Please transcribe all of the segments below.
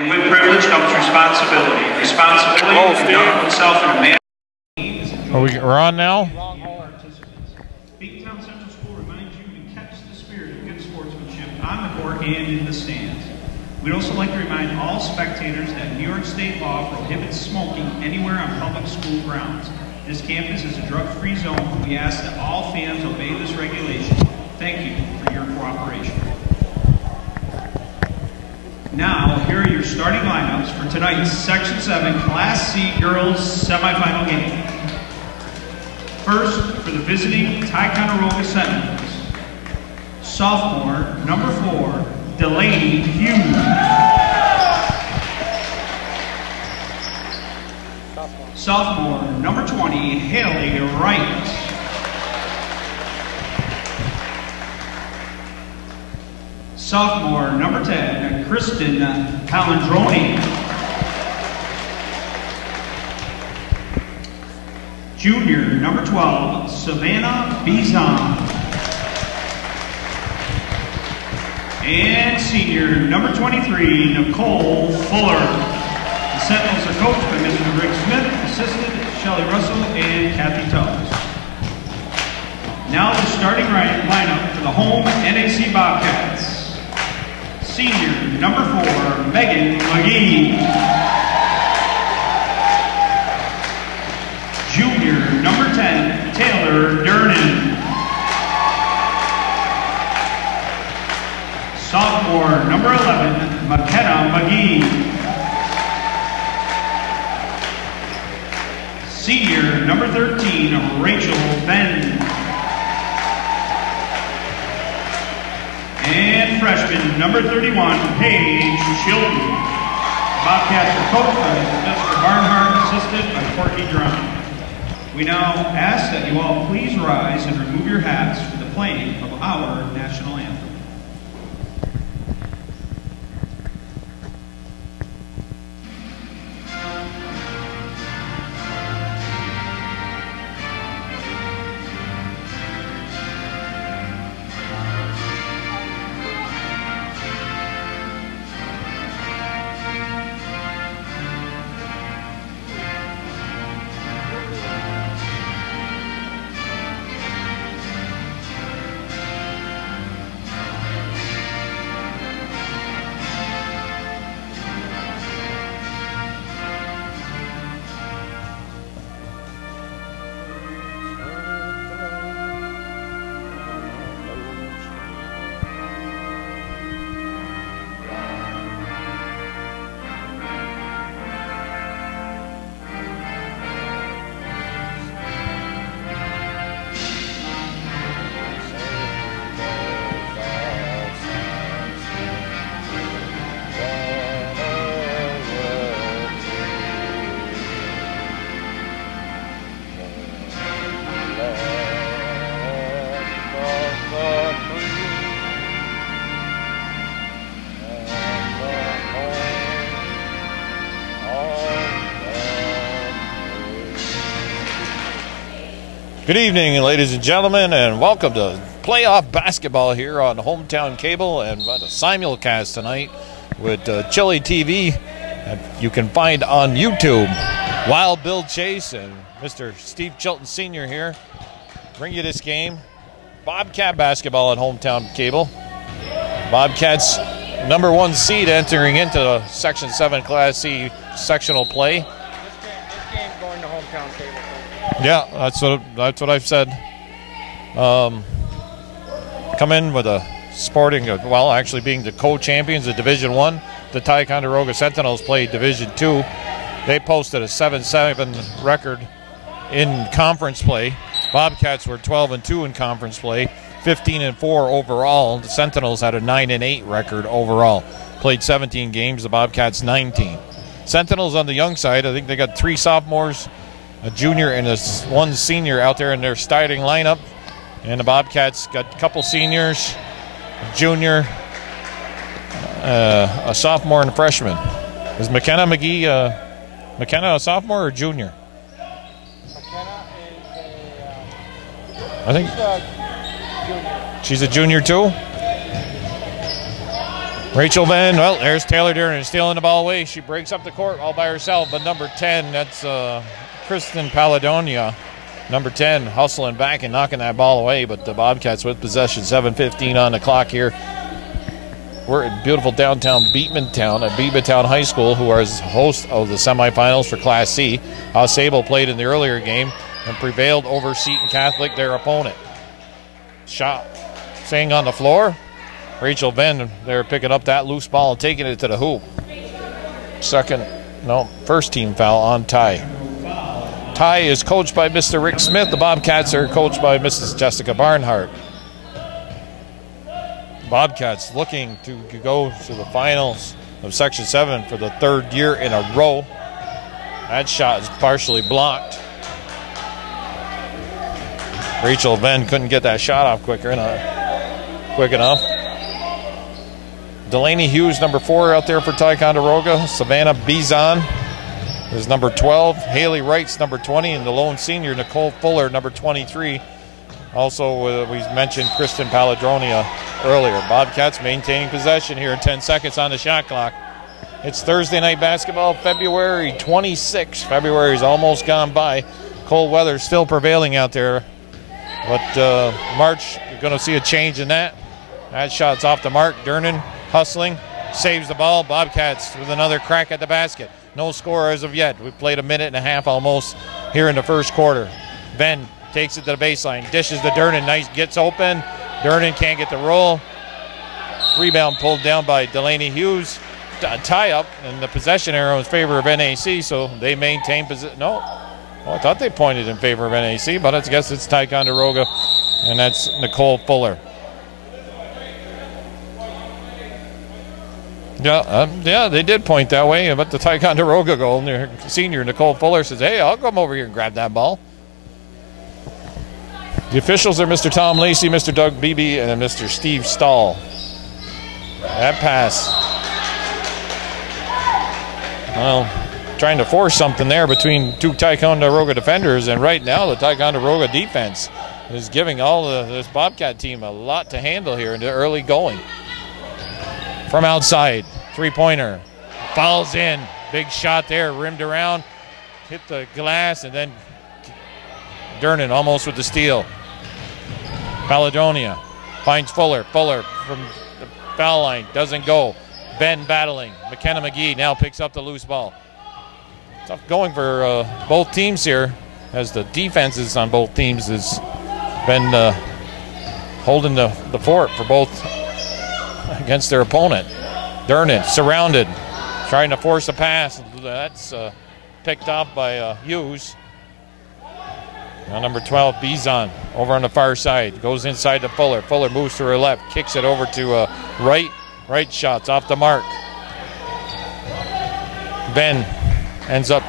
And with privilege comes responsibility. Responsibility to conduct oneself in a manner. We're on now? Town Central School reminds you to catch the spirit of good sportsmanship on the court and in the stands. We'd also like to remind all spectators that New York State law prohibits smoking anywhere on public school grounds. This campus is a drug-free zone. We ask that all fans obey this regulation. Thank you for your cooperation. Now, here are your starting lineups for tonight's Section 7 Class C Girls Semifinal game. First, for the visiting Ticonderoga Sentinels, sophomore, number 4, Delaney Hughes. Sophomore, number 20, Haley Wright. Sophomore, number 10, Kristen Calandroni. Junior, number 12, Savannah Bizon. And senior, number 23, Nicole Fuller. The Sentinels are coached by Mr. Rick Smith, assisted Shelly Russell, and Kathy Tubbs. Now the starting lineup for the home NAC Bobcats. Senior, number 4, Megan McGee. Junior, number 10, Taylor Durnan. Sophomore, number 11, McKenna McGee. Senior, number 13, Rachel Ben. And freshman, number 31, Paige Chilton. Bobcats are coached by Mr. Barnhart, assisted by Courtney Drown. We now ask that you all please rise and remove your hats for the playing of our national anthem. Good evening, ladies and gentlemen, and welcome to playoff basketball here on Hometown Cable and a simulcast tonight with Chili TV that you can find on YouTube. Wild Bill Chase and Mr. Steve Chilton Sr. here bring you this game. Bobcat basketball on Hometown Cable. Bobcats number 1 seed entering into the Section 7 Class C sectional play. This game going to Hometown Cable. Yeah, that's what I've said. Come in with a sporting, well, actually being the co-champions of Division I. The Ticonderoga Sentinels played Division II. They posted a 7-7 record in conference play. Bobcats were 12-2 in conference play, 15-4 overall. The Sentinels had a 9-8 record overall. Played 17 games, the Bobcats 19. Sentinels on the young side, I think they got 3 sophomores, a junior and 1 senior out there in their starting lineup. And the Bobcats got a couple seniors, a junior, a sophomore, and a freshman. Is McKenna McGee McKenna a sophomore or junior? McKenna is I think junior. she's a junior too. Rachel Van, well, there's Taylor Durnan stealing the ball away. She breaks up the court all by herself, but number 10, that's Kristen Paladonia. Number 10 hustling back and knocking that ball away, but the Bobcats with possession, 7:15 on the clock here. We're in beautiful downtown Beatmantown at Beatmantown High School, who are host of the semifinals for Class C. Sable played in the earlier game and prevailed over Seton Catholic, their opponent. Shot staying on the floor. Rachel Venn, they're picking up that loose ball and taking it to the hoop. First team foul on Ty. Ty is coached by Mr. Rick Smith. The Bobcats are coached by Mrs. Jessica Barnhart. Bobcats looking to go to the finals of Section 7 for the third year in a row. That shot is partially blocked. Rachel Venn couldn't get that shot off quick enough. Delaney Hughes, number 4, out there for Ticonderoga. Savannah Bizon is number 12. Haley Wright's number 20, and the lone senior, Nicole Fuller, number 23. Also, we mentioned Kristen Paladronia earlier. Bobcats maintaining possession here, 10 seconds on the shot clock. It's Thursday night basketball, February 26th. February's almost gone by. Cold weather still prevailing out there. But March, you're going to see a change in that. That shot's off the mark. Durnan hustling, saves the ball. Bobcats with another crack at the basket. No score as of yet. We've played a minute and a half almost here in the first quarter. Ben takes it to the baseline, dishes to Durnan. Nice, gets open. Durnan can't get the roll. Rebound pulled down by Delaney Hughes. Tie up, and the possession arrow in favor of NAC, so they maintain position. No. Oh, I thought they pointed in favor of NAC, but I guess it's Ticonderoga, and that's Nicole Fuller. Yeah, they did point that way, but the Ticonderoga goal, senior Nicole Fuller says, hey, I'll come over here and grab that ball. The officials are Mr. Tom Lacey, Mr. Doug Beebe, and Mr. Steve Stahl. That pass. Well, trying to force something there between two Ticonderoga defenders, and right now the Ticonderoga defense is giving this Bobcat team a lot to handle here in the early going. From outside, three-pointer, fouls in, big shot there, rimmed around, hit the glass, and then Durnan almost with the steal. Paladonia finds Fuller. Fuller from the foul line, doesn't go. Ben battling. McKenna McGee now picks up the loose ball. Tough going for both teams here, as the defenses on both teams has been holding the fort for both against their opponent. Durnan surrounded, trying to force a pass. That's picked off by Hughes. Now number 12, Bizon, over on the far side, goes inside to Fuller. Fuller moves to her left, kicks it over to right. Right shot's off the mark. Ben ends up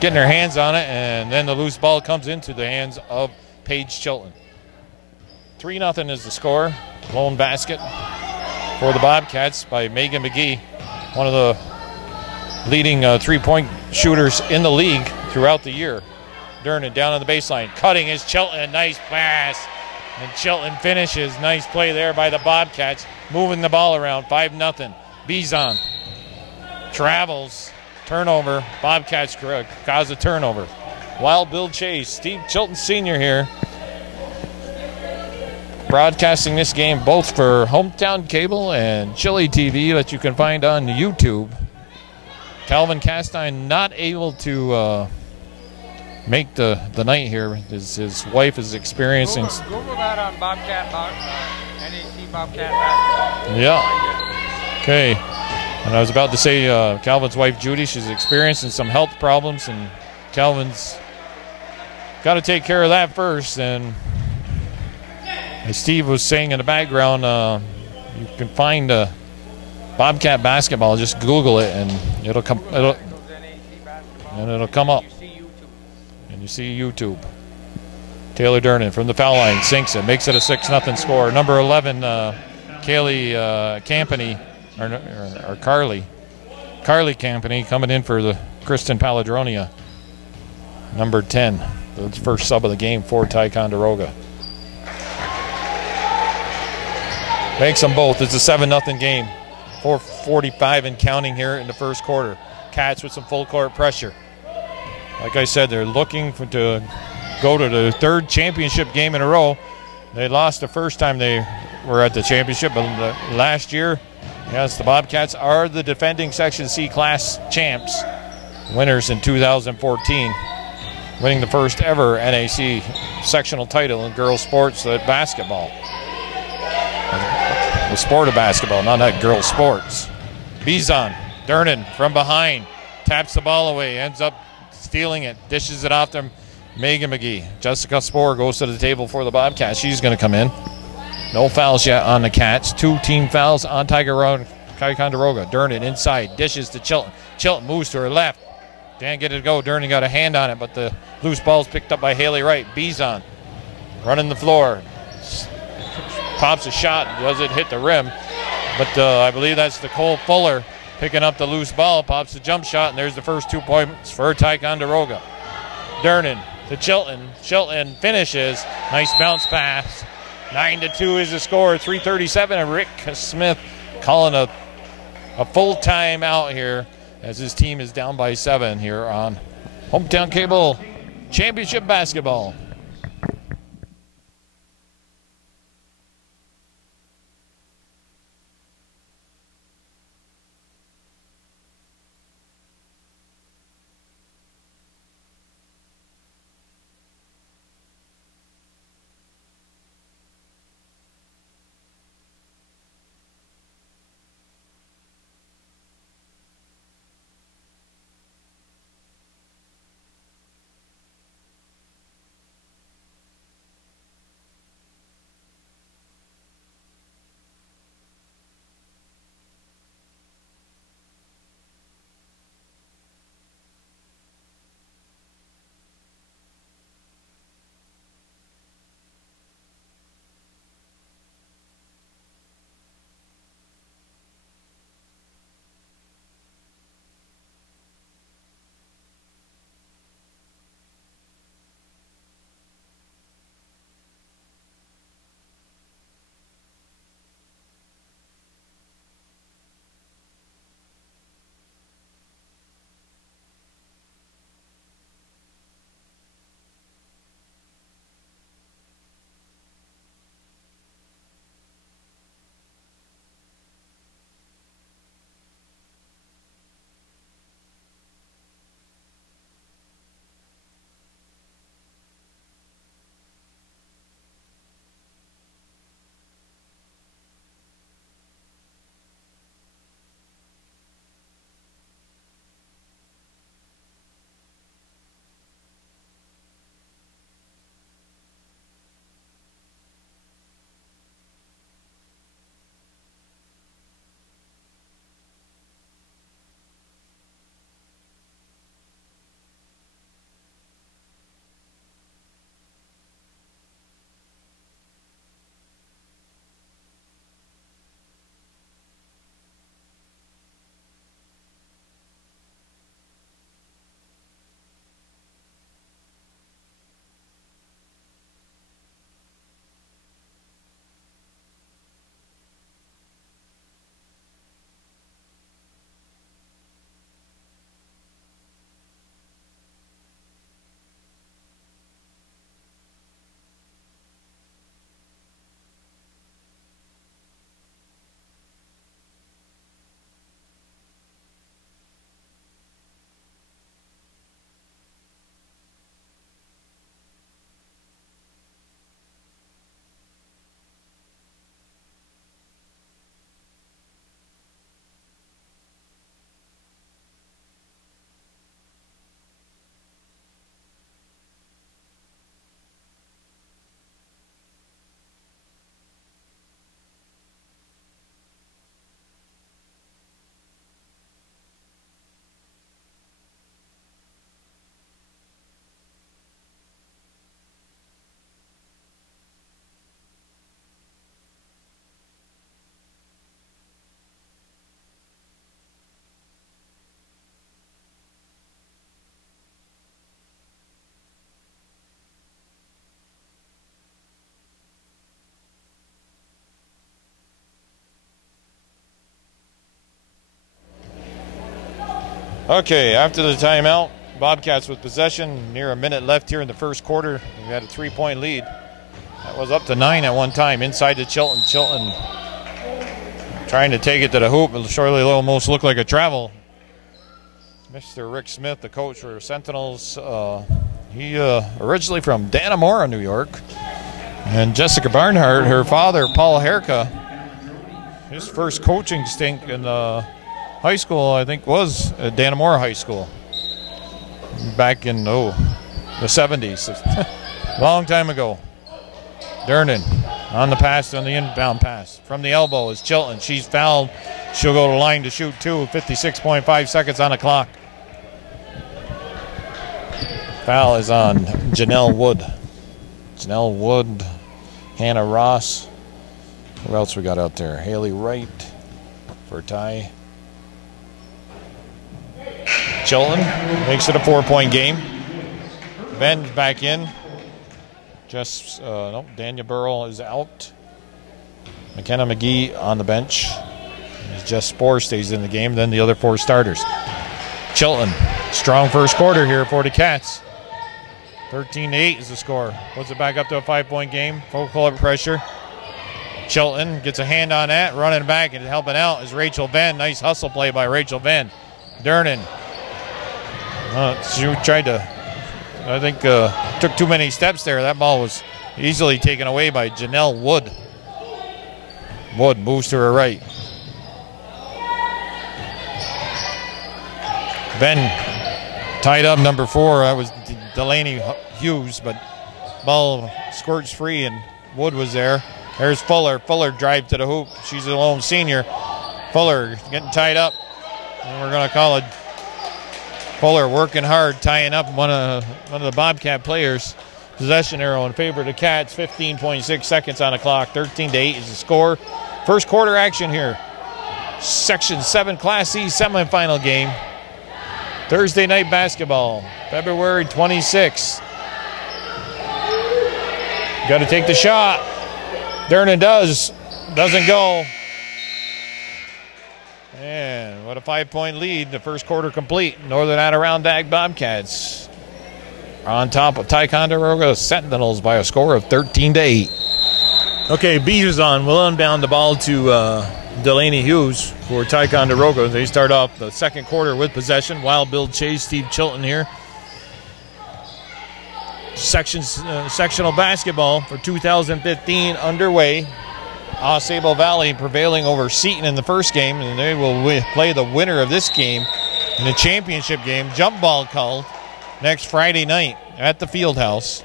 getting her hands on it, and then the loose ball comes into the hands of Paige Chilton. 3-0 is the score. Lone basket for the Bobcats by Megan McGee, one of the leading three-point shooters in the league throughout the year. Durnan down on the baseline, cutting is Chilton, a nice pass, and Chilton finishes. Nice play there by the Bobcats, moving the ball around, 5-0. Bizon travels, turnover. Bobcats cause a turnover. Wild Bill Chase, Steve Chilton Sr. here, broadcasting this game both for Hometown Cable and Chili TV that you can find on YouTube. Calvin Castine not able to make the night here. His wife is experiencing. Google that on Bobcat, NAC Bobcat basketball. Yeah. Okay. And I was about to say Calvin's wife Judy, she's experiencing some health problems, and Calvin's got to take care of that first. And as Steve was saying in the background, you can find Bobcat basketball. Just Google it, and it'll come. It'll come up. And you see YouTube. Taylor Durnan from the foul line sinks it, makes it a 6-0 score. Number 11, Kaylee Campany, or Carly Campany, coming in for the Kristen Paladronia. Number 10, the first sub of the game for Ticonderoga. Makes them both. It's a 7-0 game 4:45 and counting here in the first quarter. Cats with some full court pressure. Like I said, they're looking to go to the third championship game in a row. They lost the first time they were at the championship, but last year, yes, the Bobcats are the defending Section C class champs, winners in 2014, winning the first ever NAC sectional title in girls sports basketball. The sport of basketball, not that girls sports. Bizon, Dernan from behind, taps the ball away, ends up stealing it, dishes it off to Megan McGee. Jessica Spohr goes to the table for the Bobcats. She's going to come in. No fouls yet on the Cats. 2 team fouls on Ticonderoga. Dernan inside, dishes to Chilton. Chilton moves to her left. Can't get it to go. Dernan got a hand on it, but the loose ball's picked up by Haley Wright. Bizon running the floor. Pops a shot. Doesn't hit the rim. But I believe that's Nicole Fuller picking up the loose ball. Pops the jump shot, and there's the first 2 points for Ticonderoga. Dernan to Chilton. Chilton finishes. Nice bounce pass. 9-2 is the score. 3:37, and Rick Smith calling a full time out here as his team is down by 7 here on Hometown Cable Championship Basketball. Okay, after the timeout, Bobcats with possession, near a minute left here in the first quarter. We had a 3-point lead. That was up to 9 at one time inside to Chilton. Chilton trying to take it to the hoop. It surely almost looked like a travel. Mr. Rick Smith, the coach for Sentinels, he originally from Dannemora, New York. And Jessica Barnhart, her father, Paul Herka, his first coaching stint in high school, I think, was at Dannemora High School back in the 70s. Long time ago. Durnan on the pass, on the inbound pass. From the elbow is Chilton. She's fouled. She'll go to the line to shoot two. 56.5 seconds on the clock. Foul is on Janelle Wood. Janelle Wood, Hannah Ross. Who else we got out there? Haley Wright for a tie. Chilton makes it a 4-point game. Ben's back in. Daniel Burrell is out. McKenna McGee on the bench. Jess Spohr stays in the game, then the other 4 starters. Chilton, strong first quarter here for the Cats. 13-8 is the score. Puts it back up to a 5-point game. Full court pressure. Chilton gets a hand on that. Running back and helping out is Rachel Venn. Nice hustle play by Rachel Venn. Durnan. She tried to, I think, took too many steps there. That ball was easily taken away by Janelle Wood. Wood moves to her right. Ben tied up number 4. That was Delaney Hughes, but ball squirts free and Wood was there. There's Fuller. Fuller drive to the hoop. She's a lone senior. Fuller getting tied up. And we're going to call it Fuller working hard, tying up one of the Bobcat players. Possession arrow in favor of the Cats. 15.6 seconds on the clock. 13-8 is the score. First quarter action here. Section 7 Class C semifinal game. Thursday night basketball, February 26th. Got to take the shot. Durnan doesn't go. And what a 5-point lead. The first quarter complete. Northern Adirondack Bobcats on top of Ticonderoga Sentinels by a score of 13-8. Okay, Beavers on. We'll unbound the ball to Delaney Hughes for Ticonderoga. They start off the second quarter with possession. Wild Bill Chase, Steve Chilton here. Sectional basketball for 2015 underway. Sable Valley prevailing over Seton in the first game, and they will play the winner of this game in the championship game. Jump ball called next Friday night at the Fieldhouse.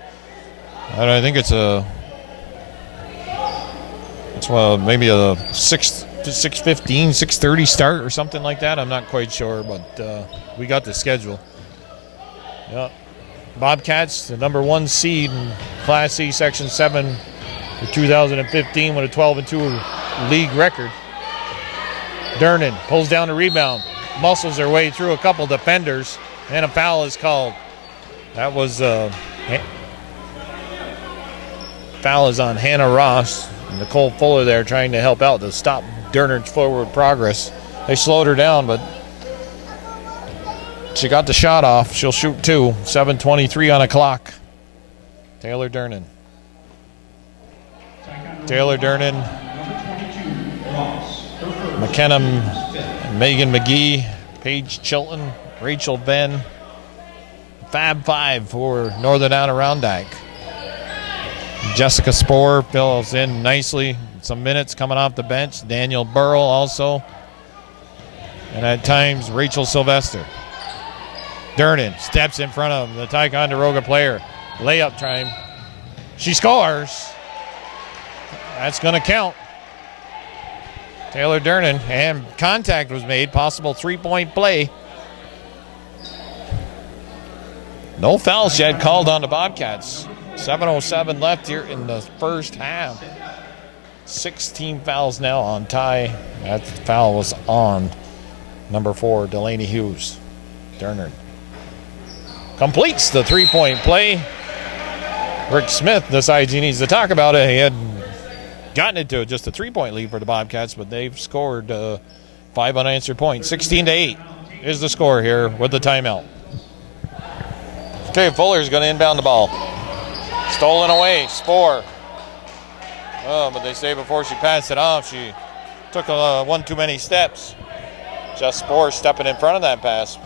And I think it's maybe a 6:15, 6:30 start or something like that. I'm not quite sure, but we got the schedule. Yeah. Bobcats, the number 1 seed in Class C Section 7 for 2015 with a 12-2 league record. Durnan pulls down the rebound, muscles their way through a couple defenders, and a foul is called. That was foul is on Hannah Ross. And Nicole Fuller there trying to help out to stop Durnan's forward progress. They slowed her down, but she got the shot off. She'll shoot 2. 7:23 on the clock. Taylor Durnan. McKenna, Megan McGee, Paige Chilton, Rachel Venn. Fab 5 for Northern Adirondack. Jessica Spohr fills in nicely. Some minutes coming off the bench. Daniel Burrell also. And at times, Rachel Sylvester. Durnan steps in front of the Ticonderoga player. Layup time. She scores. That's going to count. Taylor Durnan, and contact was made. Possible 3-point play. No fouls yet called on the Bobcats. 7:07 left here in the first half. 16 fouls now on Ty. That foul was on number 4, Delaney Hughes. Durnan completes the 3-point play. Rick Smith decides he needs to talk about it. He had gotten it to just a 3-point lead for the Bobcats, but they've scored 5 unanswered points. 16-8. is the score here with the timeout. Okay, Fuller's going to inbound the ball. Stolen away, Spoor. Oh, but they say before she passed it off, she took one too many steps. Just Spoor stepping in front of that pass,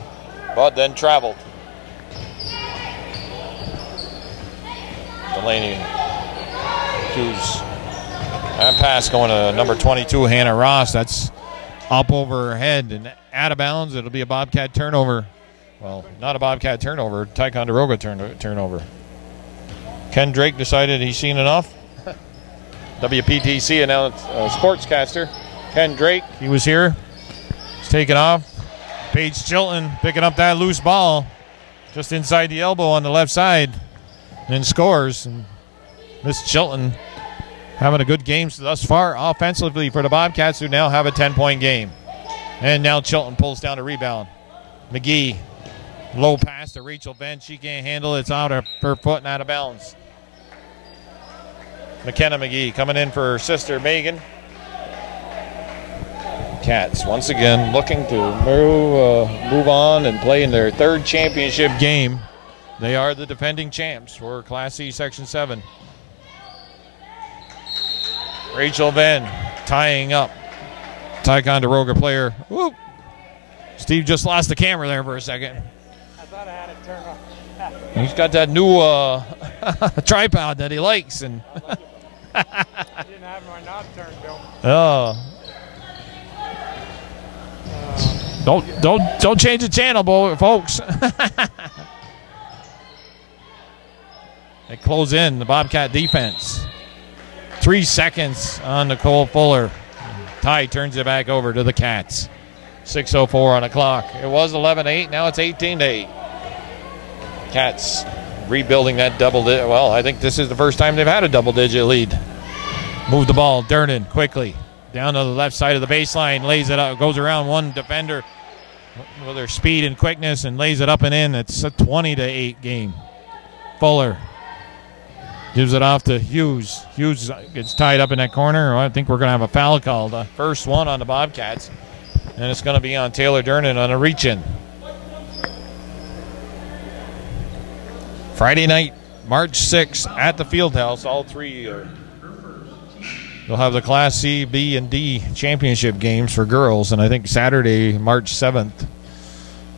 but then traveled. Delaney Hughes. That pass going to number 22, Hannah Ross. That's up over her head and out of bounds. It'll be a Bobcat turnover. Well, not a Bobcat turnover, Ticonderoga turnover. Ken Drake decided he's seen enough. WPTC announced sportscaster Ken Drake. He was here. He's taking off. Paige Chilton picking up that loose ball just inside the elbow on the left side and then scores. And Miss Chilton having a good game thus far offensively for the Bobcats, who now have a 10-point game. And now Chilton pulls down a rebound. McGee, low pass to Rachel Venn. She can't handle it. It's out of her foot and out of bounds. McKenna McGee coming in for her sister Megan. Cats once again looking to move on and play in their third championship game. They are the defending champs for Class C Section 7. Rachel Venn tying up Ticonderoga player. Whoop. Steve just lost the camera there for a second. I thought I had it turned off. He's got that new tripod that he likes, and I didn't have my knob turned, Bill. Don't change the channel, folks. They close in the Bobcat defense. 3 seconds on Nicole Fuller. Ty turns it back over to the Cats. 6:04 on the clock. It was 11-8. Now it's 18-8. Cats rebuilding that double-digit. Well, I think this is the first time they've had a double-digit lead. Move the ball. Durnan quickly down to the left side of the baseline. Lays it up. Goes around one defender with her speed and quickness and lays it up and in. It's a 20-8 game. Fuller gives it off to Hughes. Hughes gets tied up in that corner. I think we're going to have a foul call. The first one on the Bobcats. And it's going to be on Taylor Durnan on a reach-in. Friday night, March 6th at the Fieldhouse. All three they'll have the Class C, B, and D championship games for girls. And I think Saturday, March 7th,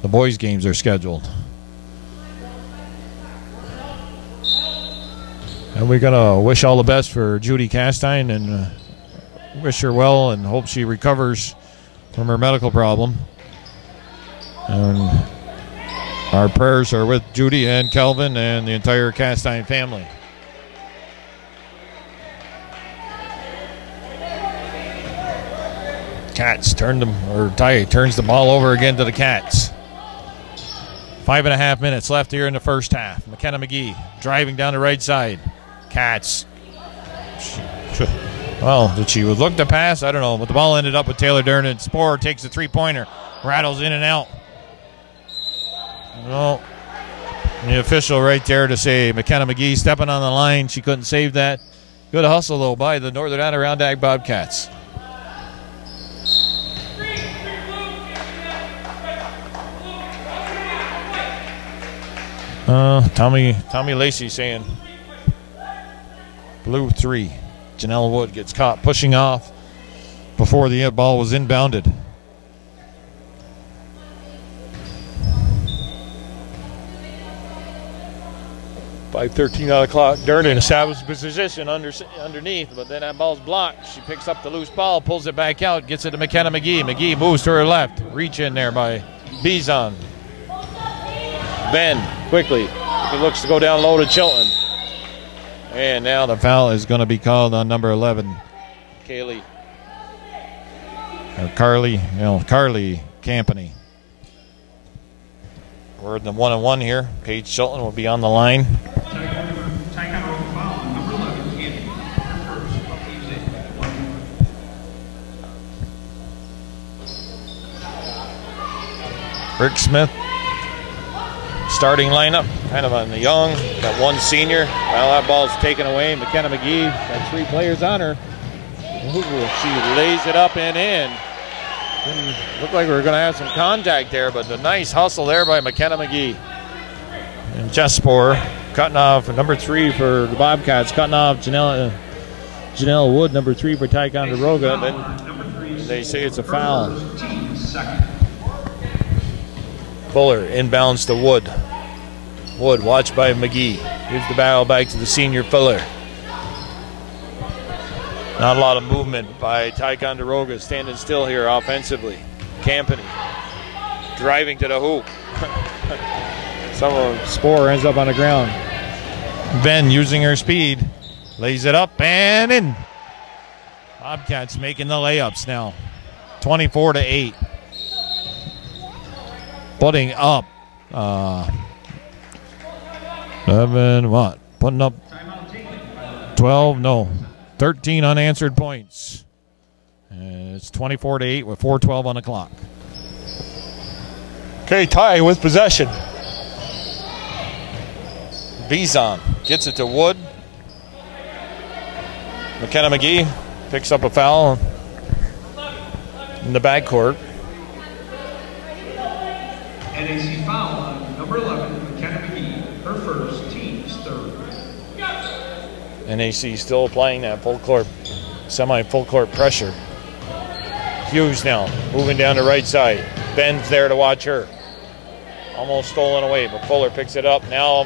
the boys' games are scheduled. And we're going to wish all the best for Judy Castine and wish her well and hope she recovers from her medical problem. And our prayers are with Judy and Kelvin and the entire Castine family. Cats turns the ball over again to the Cats. 5.5 minutes left here in the first half. McKenna McGee driving down the right side. Cats. Well, did she look to pass? I don't know, but the ball ended up with Taylor Durnan. Spoor takes the three-pointer, rattles in and out. No, the official right there to say McKenna McGee stepping on the line. She couldn't save that. Good hustle, though, by the Northern Adirondack Bobcats. Tommy Lacey saying blue 3. Janelle Wood gets caught pushing off before the ball was inbounded. 5:13 on the clock. Durnan establishes position underneath, but then that ball's blocked. She picks up the loose ball, pulls it back out, gets it to McKenna McGee. McGee moves to her left. Reach in there by Bizon. Ben quickly. He looks to go down low to Chilton. And now the foul is going to be called on number 11, Carly Campany. We're in the 1-on-1 here. Paige Chilton will be on the line. Rick Smith, starting lineup, kind of on the young. Got one senior. Well, that ball's taken away. McKenna McGee got 3 players on her. Ooh, she lays it up and in. Looked like we were going to have some contact there, but a nice hustle there by McKenna McGee. And Jespor cutting off number 3 for the Bobcats, cutting off Janelle Wood, number 3 for Ticonderoga. Then they say it's a foul. Fuller inbounds to Wood. Wood watched by McGee. Gives the battle back to the senior Fuller. Not a lot of movement by Ticonderoga, standing still here offensively. Campany driving to the hoop. Some of Spore ends up on the ground. Ben using her speed, lays it up and in. Bobcats making the layups now. 24-8. Putting up 11, what? Putting up 12, no. 13 unanswered points. And it's 24-8 with 4:12 on the clock. Okay, tie with possession. Bizon gets it to Wood. McKenna McGee picks up a foul in the backcourt. NAC foul on number 11, McKenna McGee. Her first, team's third. NAC still applying that full court, semi-full court pressure. Hughes now moving down the right side. Ben's there to watch her. Almost stolen away, but Fuller picks it up. Now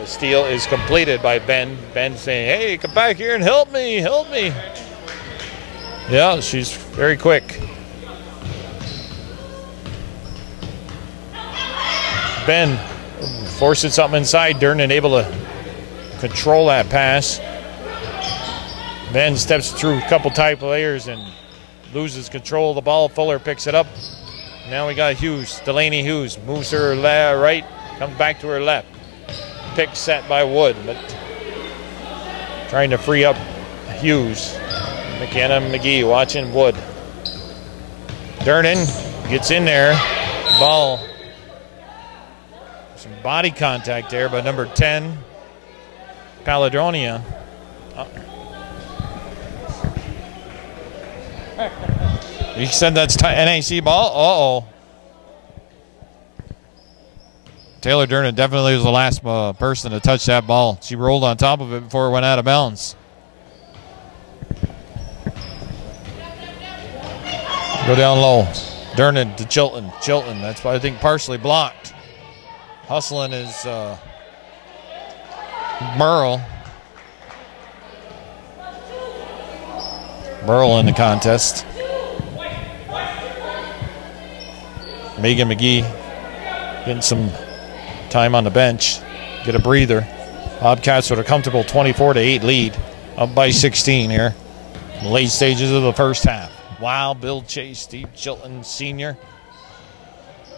the steal is completed by Ben. Ben saying, hey, come back here and help me, help me. Yeah, she's very quick. Ben forcing something inside. Durnan able to control that pass. Ben steps through a couple tight players and loses control of the ball. Fuller picks it up. Now we got Hughes. Delaney Hughes moves her right, comes back to her left. Pick set by Wood, but trying to free up Hughes. McKenna McGee watching Wood. Durnan gets in there. Ball. Some body contact there by number 10, Paladonia. You said that's NAC ball? Taylor Durnan definitely was the last person to touch that ball. She rolled on top of it before it went out of bounds. Go down low. Durnan to Chilton. Chilton, that's I think partially blocked. Hustling is Burl. Burl in the contest. Megan McGee getting some time on the bench, get a breather. Bobcats with a comfortable 24-8 lead, up by 16 here in the late stages of the first half. Wow, Bill Chase, Steve Chilton Sr.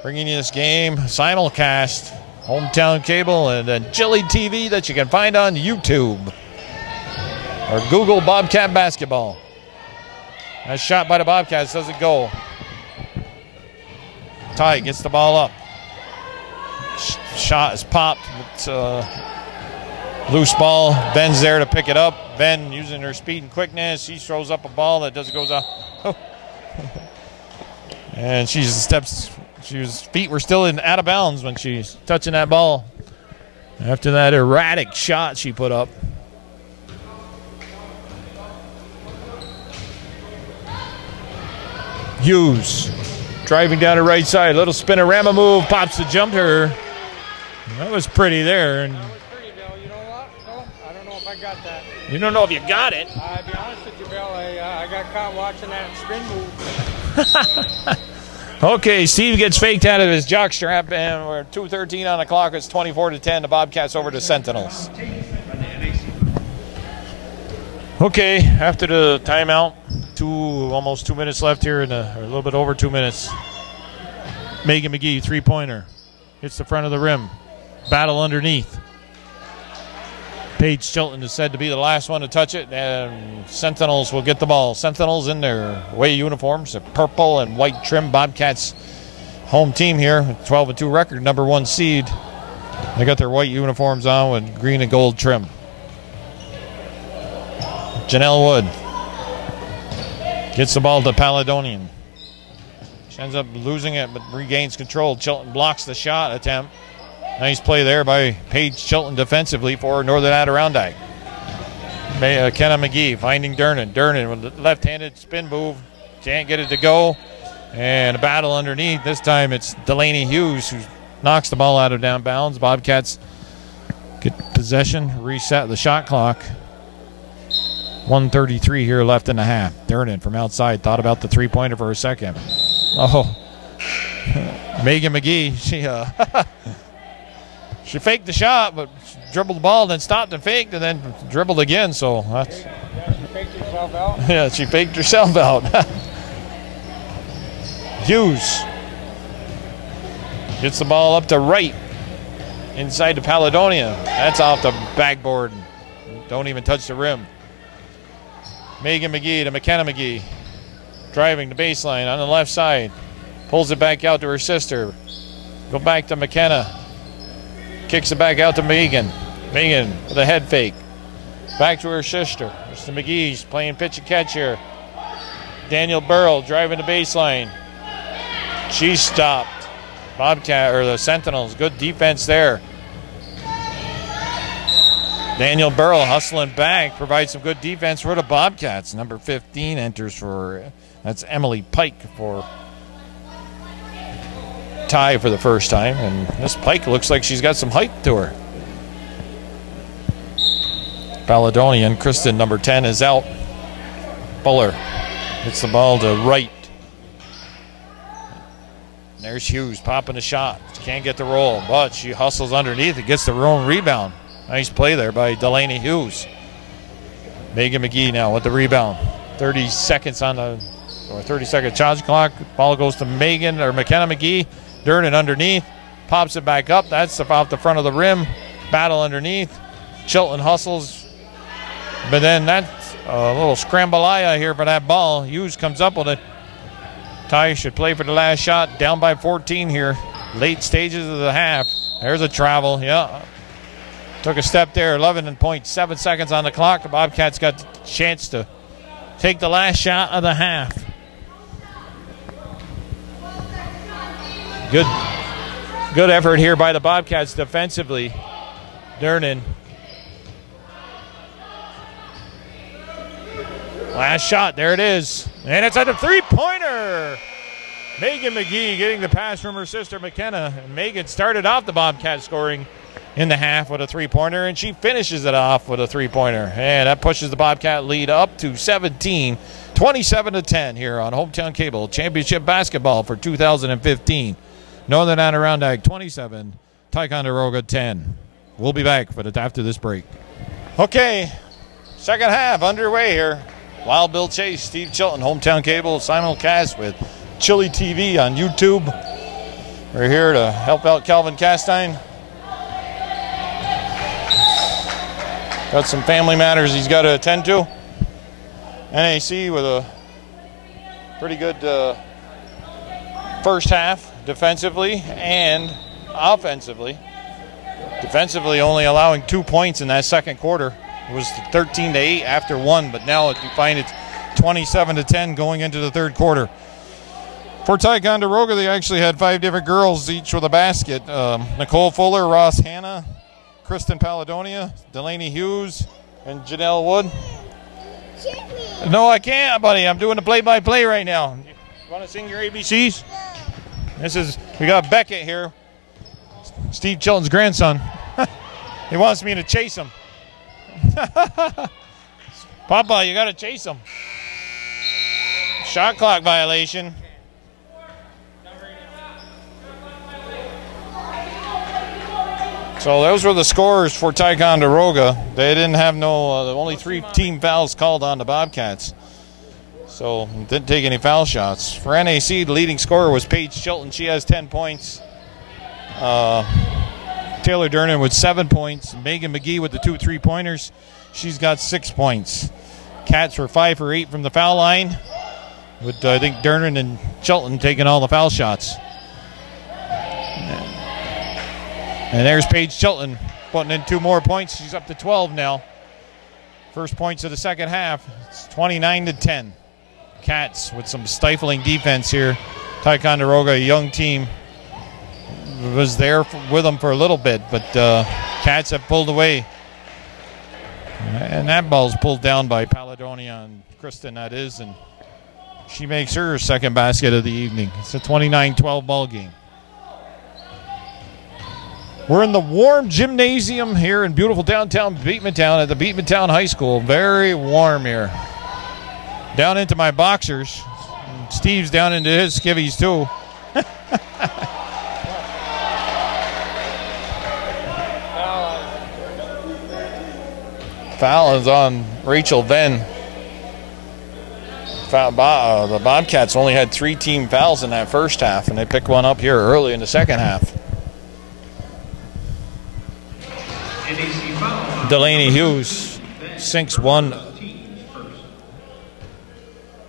bringing you this game simulcast, hometown cable, and then Chili TV that you can find on YouTube or Google Bobcat basketball. That shot by the Bobcats doesn't go. Ty gets the ball up. Shot is popped. It's loose ball. Ben's there to pick it up. Ben using her speed and quickness. She throws up a ball that doesn't goes out. And feet were still out of bounds when she's touching that ball. After that erratic shot she put up. Hughes driving down the right side. Little spinorama move. Pops the jumper. That was pretty there. And That was pretty, Bill. You know what? No, I don't know if I got that. you don't know if you got it. I'll be honest with you, Bill. I got caught watching that spin move. Okay, Steve gets faked out of his jock strap, and we're 2:13 on the clock. It's 24-10. The Bobcats over to Sentinels. Okay, after the timeout, almost 2 minutes left here, or a little bit over 2 minutes. Megan McGee, three-pointer. Hits the front of the rim. Battle underneath. Paige Chilton is said to be the last one to touch it, and Sentinels will get the ball. Sentinels in their away uniforms, a purple and white trim. Bobcats home team here, 12-2 record, number 1 seed. They got their white uniforms on with green and gold trim. Janelle Wood gets the ball to Paladonian. She ends up losing it, but regains control. Chilton blocks the shot attempt. Nice play there by Paige Chilton defensively for Northern Adirondack. Kenna McGee finding Dernan. Dernan with the left-handed spin move. Can't get it to go. And a battle underneath. This time it's Delaney Hughes who knocks the ball out of downbounds. Bobcats get possession, reset the shot clock. 1:33 here left in the half. Dernan from outside thought about the three-pointer for a second. Oh, Megan McGee, she faked the shot, but dribbled the ball, then stopped and faked, and then dribbled again. So that's. She faked herself out? Yeah, she faked herself out. Hughes gets the ball up to right inside to Paledonia. That's off the backboard. Don't even touch the rim. Megan McGee to McKenna McGee. Driving the baseline on the left side. Pulls it back out to her sister. Go back to McKenna. Kicks it back out to Megan. Megan with a head fake. Back to her sister. It's the McGee's playing pitch and catch here. Daniel Burrell driving the baseline. She stopped. Bobcat, or the Sentinels, good defense there. Daniel Burrell hustling back, provides some good defense for the Bobcats. Number 15 enters for, that's Emily Pike for tie for the first time. And Miss Pike looks like she's got some height to her. Paladonian, Kristen, number 10, is out. Buller hits the ball to right. There's Hughes popping a shot. She can't get the roll, but she hustles underneath and gets the own rebound. Nice play there by Delaney Hughes. Megan McGee now with the rebound. 30 seconds on the 30-second shot clock. Ball goes to Megan or McKenna McGee. Dernan underneath. Pops it back up. That's off the front of the rim. Battle underneath. Chilton hustles. But then that's a little scramble-aya here for that ball. Hughes comes up with it. Ty should play for the last shot. Down by 14 here. Late stages of the half. There's a travel. Yeah. Took a step there. 11.7 seconds on the clock. The Bobcats got the chance to take the last shot of the half. Good effort here by the Bobcats defensively. Dernan. Last shot, there it is. And it's at the three-pointer. Megan McGee getting the pass from her sister McKenna. And Megan started off the Bobcat scoring in the half with a three-pointer, and she finishes it off with a three-pointer. And that pushes the Bobcat lead up to 17, 27-10 here on Hometown Cable Championship Basketball for 2015. Northern Adirondack 27, Ticonderoga 10. We'll be back after this break. Okay, second half underway here. Wild Bill Chase, Steve Chilton, Hometown Cable, simulcast with Chili TV on YouTube. We're here to help out Calvin Castine. Got some family matters he's got to attend to. NAC with a pretty good first half defensively and offensively. Defensively only allowing 2 points in that second quarter. It was 13-8 after one, but now you find it's 27-10 going into the third quarter. For Ticonderoga, they actually had 5 different girls, each with a basket. Nicole Fuller, Ross Hanna, Kristen Paledonia, Delaney Hughes, and Janelle Wood. No, I can't, buddy. I'm doing the play-by-play right now. You want to sing your ABCs? We got Beckett here, Steve Chilton's grandson. He wants me to chase him. Papa, you got to chase him. Shot clock violation. So those were the scores for Ticonderoga. They didn't have only 3 team fouls called on the Bobcats. So didn't take any foul shots. For NAC, the leading scorer was Paige Chilton. She has 10 points. Taylor Dernan with 7 points. Megan McGee with the 2 3-pointers. She's got 6 points. Cats were 5 for 8 from the foul line, with I think Dernan and Chilton taking all the foul shots. And there's Paige Chilton putting in 2 more points. She's up to 12 now. First points of the second half. It's 29-10. Cats with some stifling defense here Ticonderoga, a young team, was there with them for a little bit, but Cats have pulled away. And that ball's pulled down by Paledonia and Kristen, that is, and she makes her second basket of the evening. It's a 29-12 ball game. We're in the warm gymnasium here in beautiful downtown Beekmantown at the Beekmantown High School. Very warm here. Down into my boxers. Steve's down into his skivvies too. Foul is on Rachel Venn. The Bobcats only had 3 team fouls in that first half, and they picked one up here early in the second half. Delaney Hughes sinks 1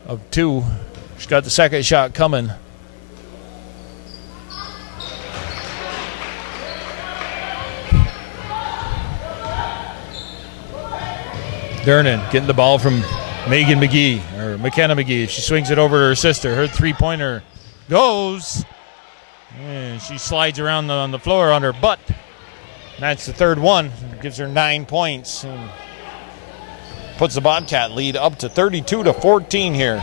of 2. She's got the second shot coming. Dernan getting the ball from Megan McGee, or McKenna McGee. She swings it over to her sister. Her three-pointer goes. And she slides around on the floor on her butt. That's the third one. It gives her 9 points. And puts the Bobcat lead up to 32-14 here.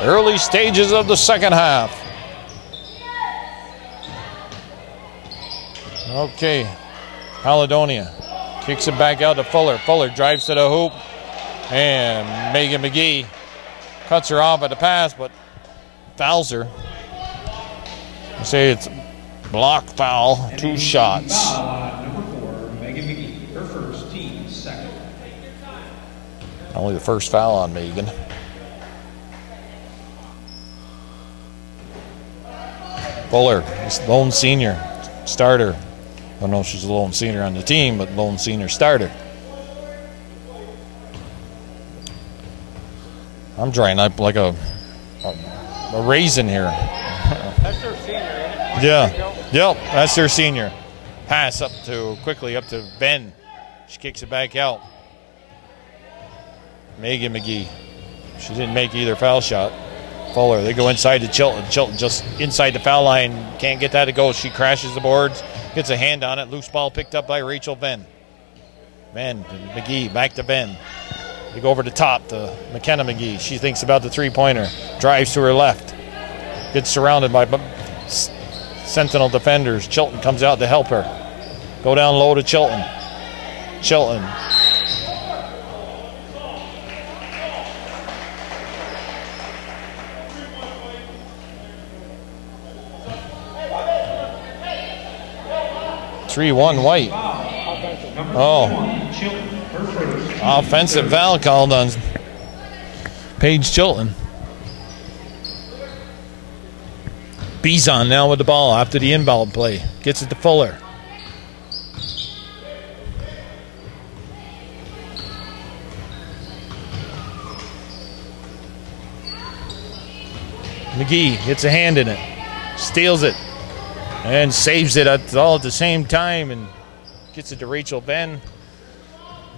Early stages of the second half. Okay. Paledonia kicks it back out to Fuller. Fuller drives to the hoop. And Megan McGee cuts her off at the pass, but fouls her. I say it's block foul, 2 shots. Foul, number 4, Megan McGee, her first, team second. Only the first foul on Megan. Fuller, lone senior starter. I don't know if she's a lone senior on the team, but lone senior starter. I'm drying up like a raisin here. That's their senior, Yeah. Yep, that's their senior. Pass quickly up to Ben. She kicks it back out. Megan McGee. She didn't make either foul shot. Fuller, they go inside to Chilton. Chilton just inside the foul line. Can't get that to go. She crashes the boards. Gets a hand on it. Loose ball picked up by Rachel Venn. Venn, McGee, back to Venn. They go over the top to McKenna McGee. She thinks about the three-pointer. Drives to her left. Gets surrounded by Sentinel defenders. Chilton comes out to help her. Go down low to Chilton. Chilton. (3-1) White. Oh. Offensive foul called on Paige Chilton. Bizon now with the ball after the inbound play. Gets it to Fuller. McGee gets a hand in it. Steals it. And saves it all at the same time and gets it to Rachel Venn.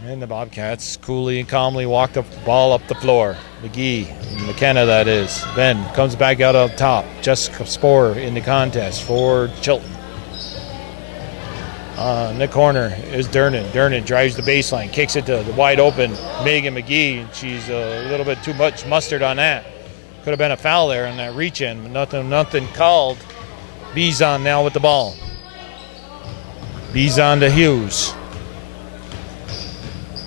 And the Bobcats coolly and calmly walk the ball up the floor. McGee, McKenna that is. Venn comes back out up top. Jessica Sporer in the contest for Chilton. In the corner is Dernan. Dernan drives the baseline, kicks it to the wide open Megan McGee. She's a little bit too much mustard on that. Could have been a foul there on that reach in, but nothing called. Bizon now with the ball. Bizon to Hughes.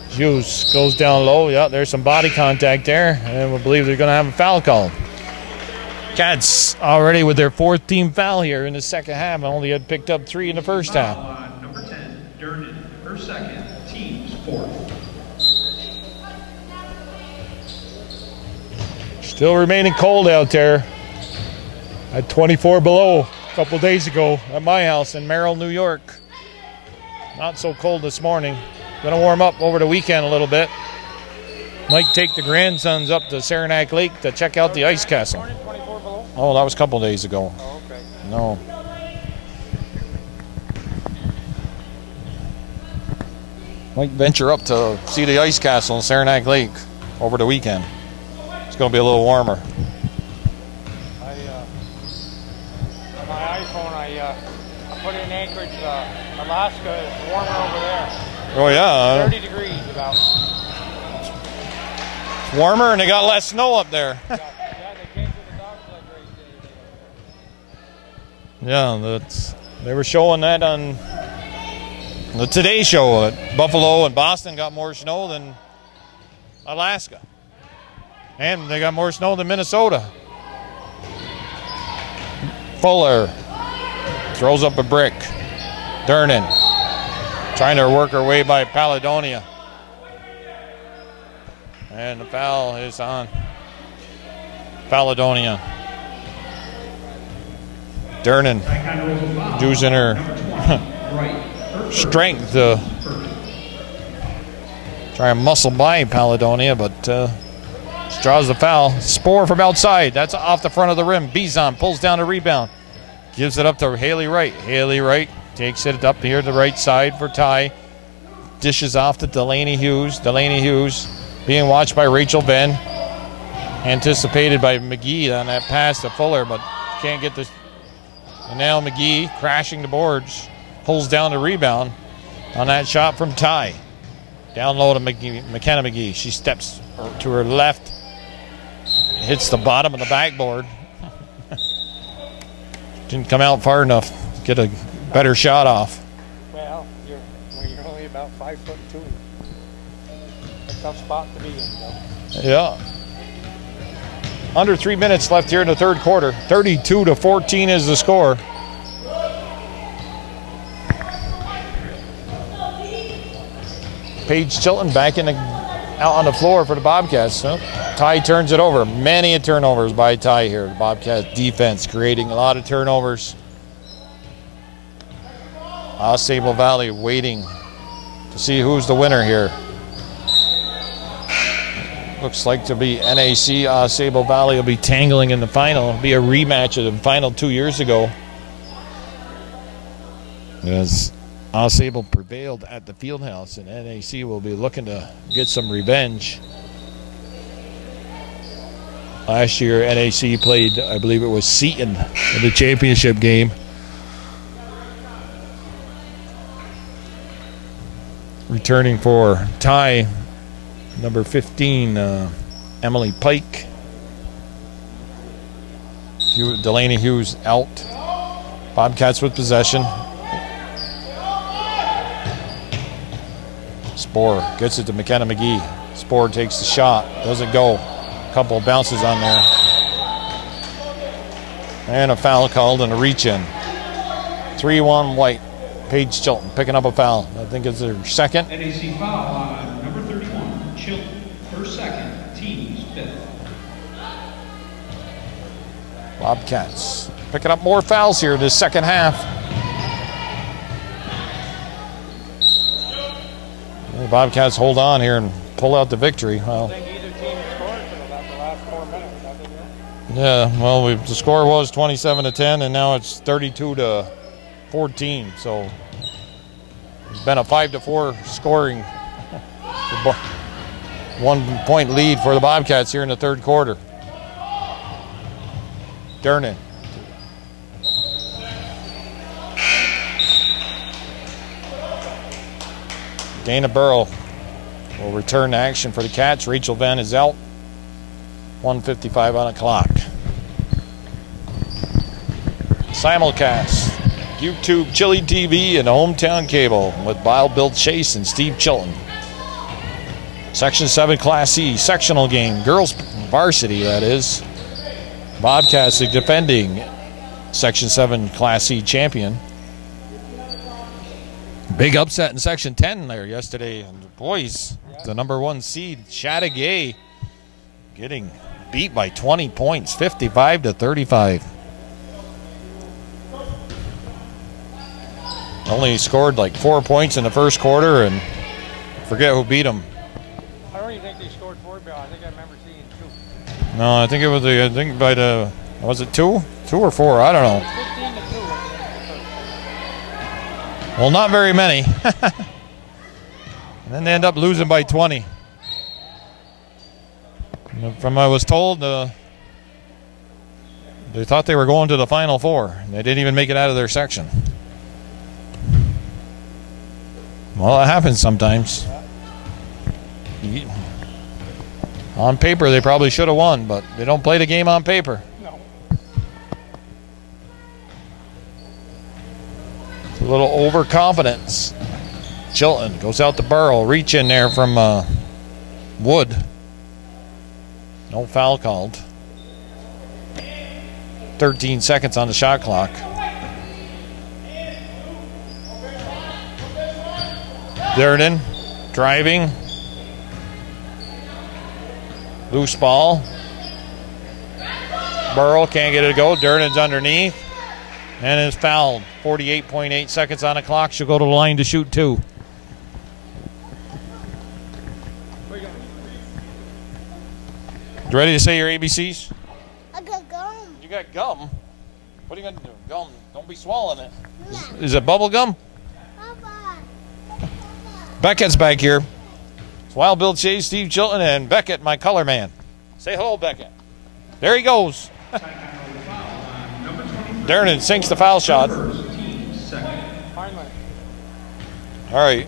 Hughes goes down low. Yeah, there's some body contact there, and we believe they're going to have a foul call. Cats already with their 4th team foul here in the second half. Only had picked up 3 in the first half. Number 10, Dernan, her second, team's 4th. Still remaining cold out there. At 24 below a couple days ago at my house in Merrill, New York. Not so cold this morning. Gonna warm up over the weekend a little bit. Might take the grandsons up to Saranac Lake to check out the ice castle. Oh, that was a couple days ago. Oh, okay. No. Might venture up to see the ice castle in Saranac Lake over the weekend. It's gonna be a little warmer. put in Anchorage, Alaska is warmer over there. Oh, yeah. 30 degrees about. It's warmer and they got less snow up there. Yeah, they came to the dog sled race the other day. Yeah, they were showing that on the Today Show. Buffalo and Boston got more snow than Alaska. And they got more snow than Minnesota. Fuller throws up a brick. Durnan trying to work her way by Paledonia. And the foul is on Paledonia. Durnan using her strength to try and muscle by Paledonia, but she draws the foul. Spoor from outside. That's off the front of the rim. Bizon pulls down a rebound. Gives it up to Haley Wright. Haley Wright takes it up here to the right side for Ty. Dishes off to Delaney Hughes. Delaney Hughes being watched by Rachel Venn. Anticipated by McGee on that pass to Fuller, but can't get this. And now McGee crashing the boards. Pulls down the rebound on that shot from Ty. Down low to McKenna McGee. She steps to her left. Hits the bottom of the backboard. Didn't come out far enough to get a better shot off. Well, when you're only about 5'2", a tough spot to be in, though. Yeah. Under 3 minutes left here in the third quarter. 32-14 is the score. Paige Chilton back out on the floor for the Bobcats. Ty turns it over. Many turnovers by Ty here. The Bobcats defense creating a lot of turnovers. Sable Valley waiting to see who's the winner here. Looks like to be NAC. Sable Valley will be tangling in the final. It'll be a rematch of the final 2 years ago. As Sable prevailed at the Fieldhouse, and NAC will be looking to get some revenge. Last year, NAC played, I believe it was Seton in the championship game. Returning for Ty, number 15, Emily Pike. Delaney Hughes out. Bobcats with possession. Spoor gets it to McKenna McGee. Spoor takes the shot. Doesn't go. Couple of bounces on there. And a foul called and a reach-in. 3-1 White. Paige Chilton picking up a foul. I think it's their second. NAC foul on number 31, Chilton. First, second, team's fifth. Bobcats picking up more fouls here this second half. The Bobcats hold on here and pull out the victory. Well, I think either team scored for about the last 4 minutes. yeah, well, the score was 27-10, and now it's 32-14. So it's been a 5-4 scoring, 1 point lead for the Bobcats here in the third quarter. Durnan. Dana Burrow will return to action for the Cats. Rachel Venn is out. 1:55 on the clock. Simulcast. YouTube, Chili TV, and Hometown Cable with Bill Chase and Steve Chilton. Section 7 Class C sectional game. Girls varsity, that is. Bobcats the defending Section 7 Class C champion. Big upset in Section 10 there yesterday. And the boys, the number 1 seed, Chateauguay, getting beat by 20 points, 55-35. Only scored like 4 points in the first quarter, and forget who beat them. I don't even think they scored 4, Bill. I think I remember seeing 2. No, I think it was by the, was it 2? 2 or 4? I don't know. 15-2 at the end of the first. Well, not very many. And then they end up losing by 20. From what I was told, they thought they were going to the Final Four. They didn't even make it out of their section. Well, it happens sometimes. On paper, they probably should have won, but they don't play the game on paper. No. A little overconfidence. Chilton goes out to Burrow. Reach in there from Wood. No foul called. 13 seconds on the shot clock. Durden driving. Loose ball. Burrow can't get it to go. Durden's underneath and is fouled. 48.8 seconds on the clock. She'll go to the line to shoot 2. You ready to say your ABCs? I got gum. You got gum? What are you going to do? Gum. Don't be swallowing it. Is it bubble gum? Papa. Beckett's back here. It's Wild Bill Chase, Steve Chilton, and Beckett, my color man. Say hello, Beckett. There he goes. Durden sinks the foul shot. All right.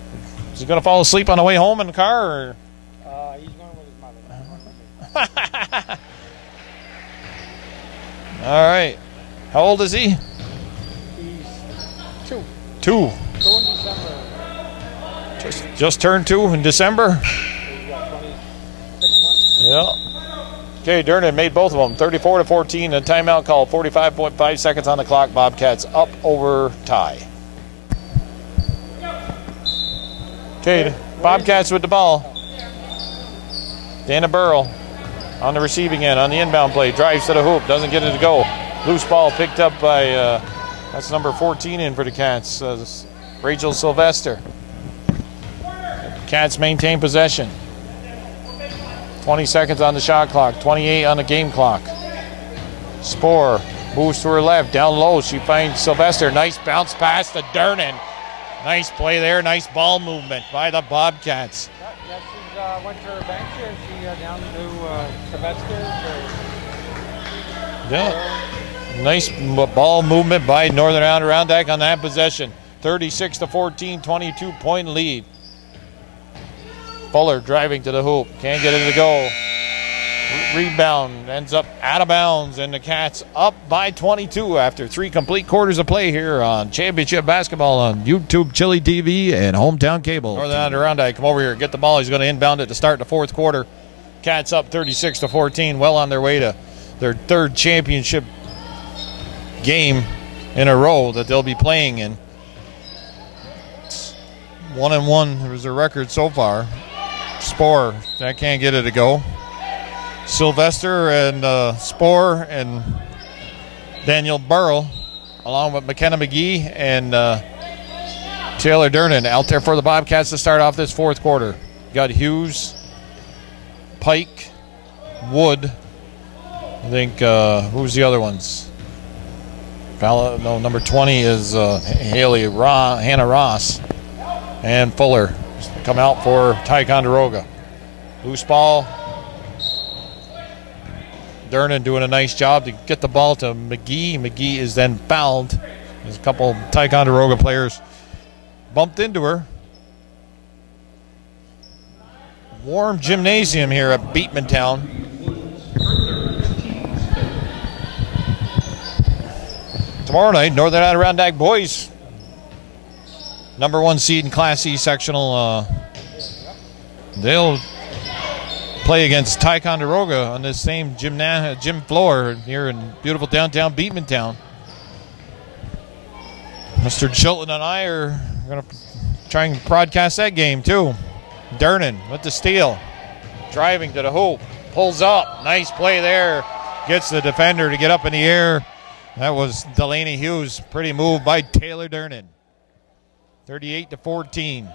Is he going to fall asleep on the way home in the car? Or? He's going with his mother. All right. How old is he? He's 2. 2. 2 in December. Just turned 2 in December. He's got 26 months. Yeah. Okay, Durden made both of them. 34-14. A timeout call. 45.5 seconds on the clock. Bobcats up over tie. Okay, Bobcats with the ball. Dana Burrow on the receiving end on the inbound play. Drives to the hoop. Doesn't get it to go. Loose ball picked up by, that's number 14 in for the Cats. Rachel Sylvester. Cats maintain possession. 20 seconds on the shot clock. 28 on the game clock. Spoor moves to her left. Down low. She finds Sylvester. Nice bounce pass to Durden. Nice play there. Nice ball movement by the Bobcats. Yeah, she went to her bench here. She down to Sylvester. Yeah. Nice ball movement by Northern Adirondack on that possession. 36-14, 22-point lead. Fuller driving to the hoop. Can't get it to go. Rebound ends up out of bounds, and the Cats up by 22 after 3 complete quarters of play here on Championship Basketball on YouTube, Chili TV, and Hometown Cable. Northern Adirondack, come over here, get the ball. He's going to inbound it to start the 4th quarter. Cats up 36-14, well on their way to their 3rd championship game in a row that they'll be playing in. 1-1 was their record so far. Spoor, that can't get it to go. Sylvester and Spoor and Daniel Burrow, along with McKenna McGee and Taylor Durden out there for the Bobcats to start off this 4th quarter. You got Hughes, Pike, Wood. I think, who's the other ones? No, number 20 is Hannah Ross. And Fuller come out for Ticonderoga. Loose ball. Durden doing a nice job to get the ball to McGee. McGee is then fouled. There's a couple Ticonderoga players bumped into her. Warm gymnasium here at Beatmantown. Tomorrow night, Northern Adirondack boys, number 1 seed in Class E sectional. They'll play against Ticonderoga on this same gym floor here in beautiful downtown Beatmantown. Mr. Chilton and I are going to try and broadcast that game too. Durden with the steal. Driving to the hoop. Pulls up. Nice play there. Gets the defender to get up in the air. That was Delaney Hughes. Pretty move by Taylor Durden. 38-14.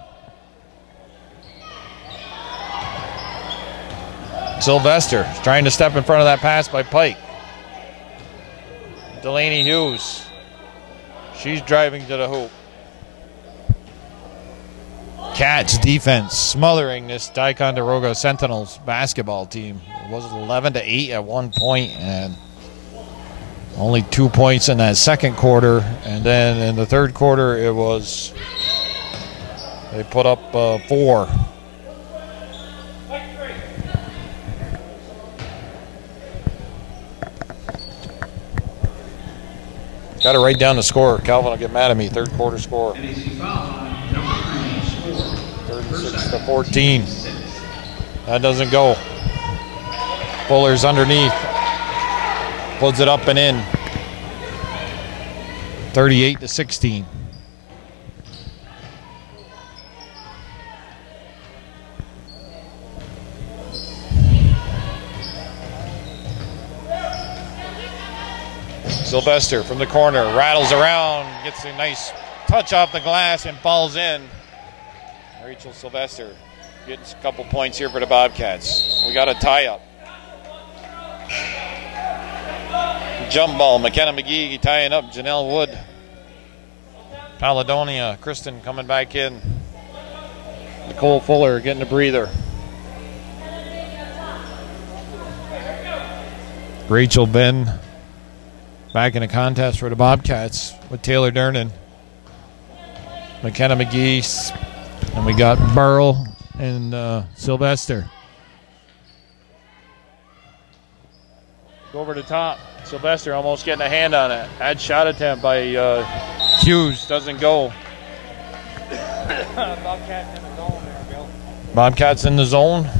Sylvester trying to step in front of that pass by Pike. Delaney Hughes. She's driving to the hoop. Cats defense smothering this Ticonderoga Sentinels basketball team. It was 11-8 at one point, and only 2 points in that 2nd quarter. And then in the 3rd quarter, it was They put up 4. Got to write down the score. Calvin will get mad at me. Third quarter score. NAC foul line, number 3, score. 36-14. That doesn't go. Fuller's underneath. Puts it up and in. 38-16. Sylvester from the corner, rattles around, gets a nice touch off the glass and falls in. Rachel Sylvester gets a couple points here for the Bobcats. We got a tie-up. Jump ball, McKenna McGee tying up Janelle Wood. Paladonia, Kristen coming back in. Nicole Fuller getting a breather. Rachel Ben back in the contest for the Bobcats with Taylor Dernan. McKenna McGee, and we got Burl and Sylvester. Go over the top. Sylvester almost getting a hand on it. Had shot attempt by Hughes. Doesn't go. Bobcats in the zone there, Bill. Bobcats in the zone.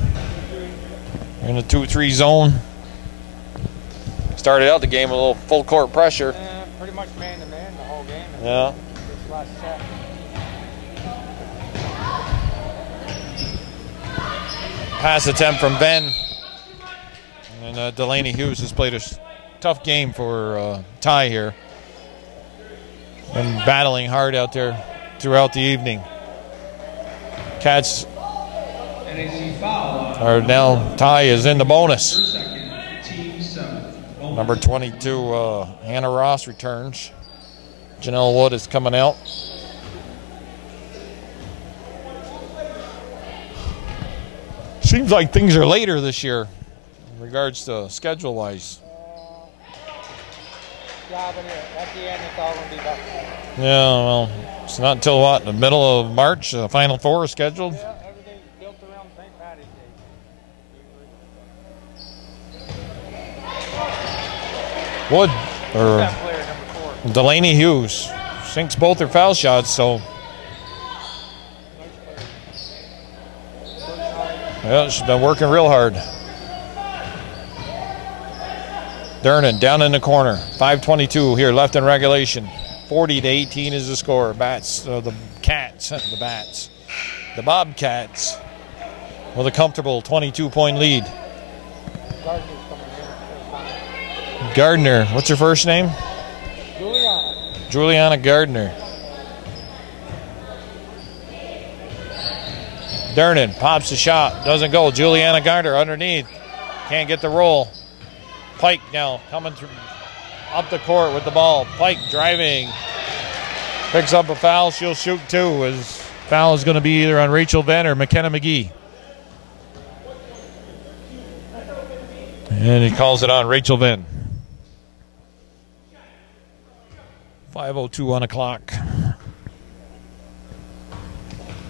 In the 2-3 zone. Started out the game with a little full court pressure. Pretty much man-to-man the whole game. Yeah. This last set. Pass attempt from Ben. And Delaney Hughes has played a tough game for Ty here. Been battling hard out there throughout the evening. Cats are now, Ty is in the bonus. Number 22, Hannah Ross returns. Janelle Wood is coming out. Seems like things are later this year in regards to schedule-wise. Yeah, but at the end, it's all going to be back. Yeah, well, it's not until what, the middle of March, the Final Four is scheduled? Yeah, everything's built around St. Patty's Day. Wood, or That player, number 4. Delaney Hughes, sinks both her foul shots, so yeah, she's been working real hard. Dernan down in the corner. 5:22 here left in regulation. 40-18 is the score. The Bobcats with a comfortable 22-point lead. Gardner, what's her first name? Juliana Gardner. Dernan pops the shot, doesn't go. Juliana Gardner underneath, can't get the roll. Pike now coming through up the court with the ball. Pike driving, picks up a foul. She'll shoot 2. As foul is going to be either on Rachel Venn or McKenna McGee. And he calls it on Rachel Venn. 5:02 on the clock.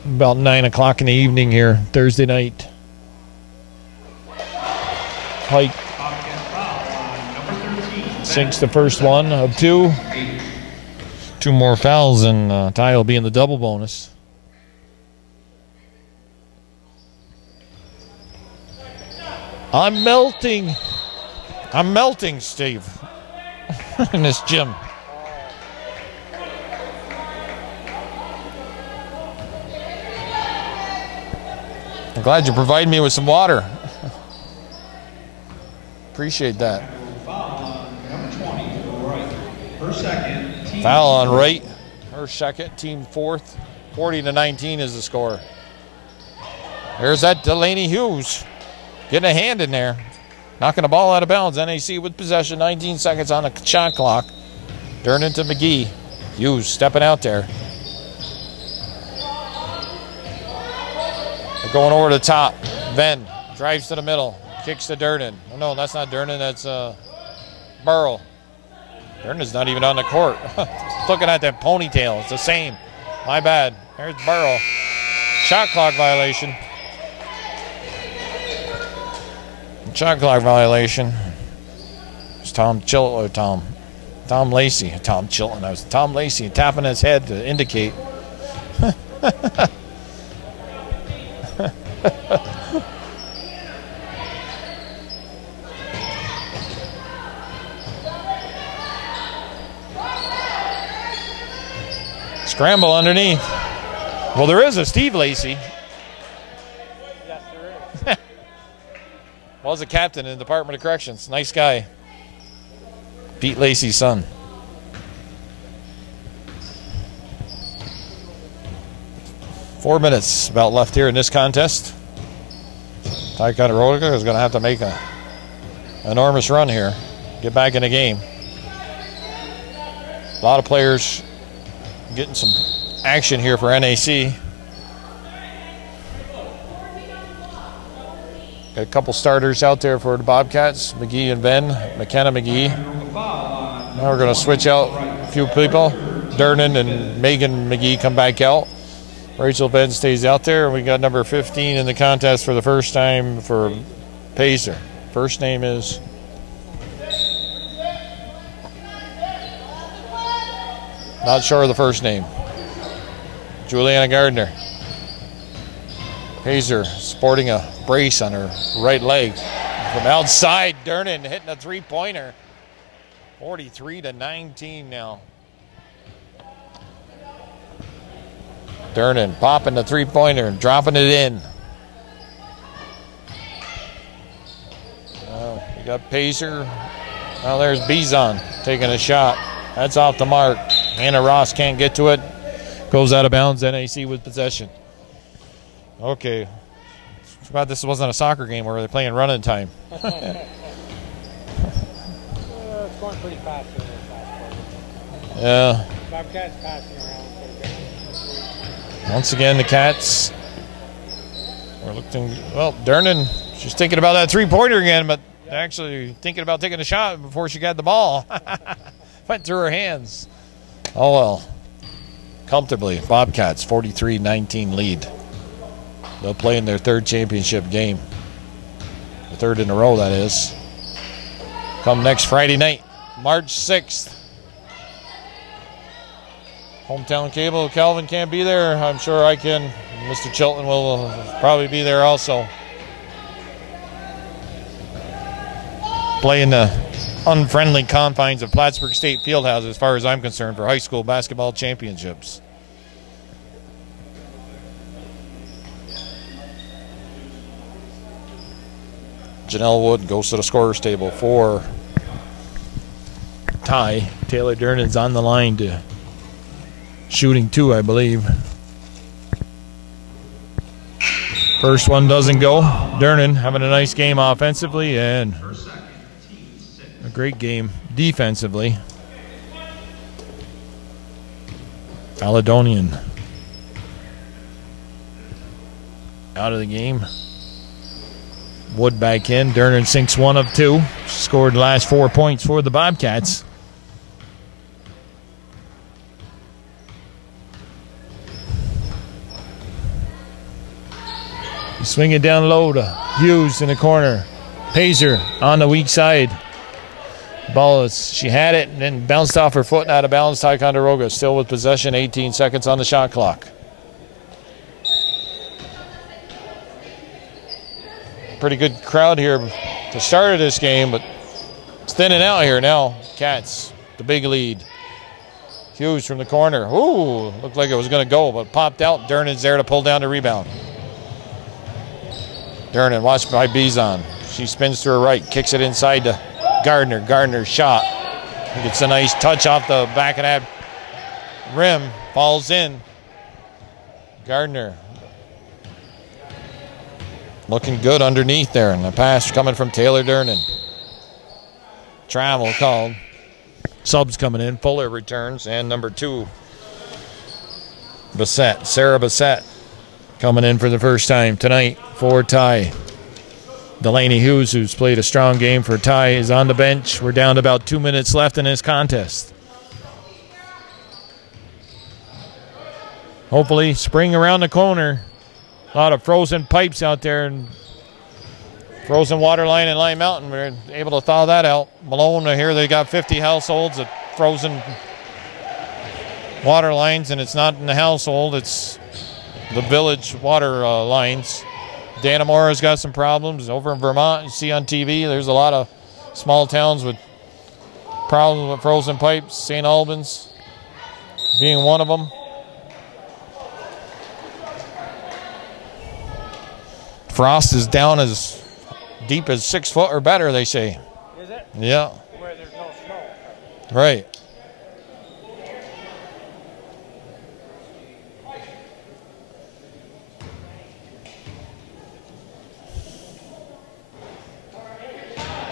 About 9 o'clock in the evening here, Thursday night. Pike sinks the first one of 2. 2 more fouls, and Ty will be in the double bonus. I'm melting, Steve, in this gym. I'm glad you provided me with some water. Appreciate that. Foul on Wright. Her second, team 4th. 40-19 is the score. There's that Delaney Hughes getting a hand in there. Knocking the ball out of bounds. NAC with possession. 19 seconds on the shot clock. Dernan to McGee. Hughes stepping out there. They're going over the top. Venn drives to the middle. Kicks to Dernan. Oh, no, that's not Dernan. That's Burl. Dernan's not even on the court. Looking at that ponytail. It's the same. My bad. There's Burl. Shot clock violation. Shot clock violation. It's Tom Lacey. Tom Chilton. I was Tom Lacey tapping his head to indicate. Scramble underneath. Well, there is a Steve Lacey. Yes, there is. Was a captain in the Department of Corrections. Nice guy. Pete Lacey's son. Four minutes about left here in this contest. Ticonderoga is going to have to make an enormous run here. Get back in the game. A lot of players getting some action here for NAC. Got a couple starters out there for the Bobcats, McGee and Ben, McKenna McGee. Now we're going to switch out a few people. Durnan and Megan McGee come back out. Rachel Ben stays out there. We got number 15 in the contest for the first time for Pacer. First name is not sure of the first name. Juliana Gardner. Pacer sporting a brace on her right leg. From outside, Durnan hitting a three-pointer. 43-19 now. Durnan popping the three-pointer and dropping it in. We got Pacer. Now there's Bizon taking a shot. That's off the mark. Hannah Ross can't get to it. Goes out of bounds. NAC with possession. Okay. Forgot this wasn't a soccer game where they're playing running time. It's going pretty fast in this last quarter. Yeah. Bobcats passing around pretty good. Once again, the Cats are looking. Well, Durnan, she's thinking about that three-pointer again, but actually thinking about taking a shot before she got the ball. Went through her hands. Oh, well. Comfortably, Bobcats, 43-19 lead. They'll play in their third championship game. The third in a row, that is. Come next Friday night, March 6th. Hometown Cable, Calvin can't be there. I'm sure I can. Mr. Chilton will probably be there also. Play in the unfriendly confines of Plattsburgh State Fieldhouse as far as I'm concerned for high school basketball championships. Janelle Wood goes to the scorer's table for Ty. Taylor Durnan's on the line to shooting two, I believe. First one doesn't go. Durnan having a nice game offensively and a great game defensively. Caledonian out of the game. Wood back in. Durnan sinks one of two. Scored the last 4 points for the Bobcats. Swing it down low to Hughes in the corner. Pacer on the weak side. Ball is, she had it and then bounced off her foot and out of bounds. Ticonderoga still with possession, 18 seconds on the shot clock. Pretty good crowd here to start of this game, but it's thinning out here now. Cats, the big lead. Hughes from the corner. Ooh, looked like it was going to go, but popped out. Durnan's there to pull down the rebound. Durnan watched by Bizon. She spins to her right, kicks it inside to Gardner. Gardner's shot. Gets a nice touch off the back of that rim. Falls in. Gardner looking good underneath there. And the pass coming from Taylor Durnan. Travel called. Subs coming in. Fuller returns. And number 2, Bassett. Sarah Bassett coming in for the first time tonight for Ty. Delaney Hughes, who's played a strong game for Ty, is on the bench. We're down to about 2 minutes left in this contest. Hopefully, spring around the corner. A lot of frozen pipes out there and frozen water line in Lime Mountain. We're able to thaw that out. Malone, here they got 50 households of frozen water lines, and it's not in the household, it's the village water lines. Danamora's got some problems. Over in Vermont, you see on TV, there's a lot of small towns with problems with frozen pipes. St. Albans being one of them. Frost is down as deep as 6 foot or better, they say. Is it? Yeah. Where there's no snow. Right.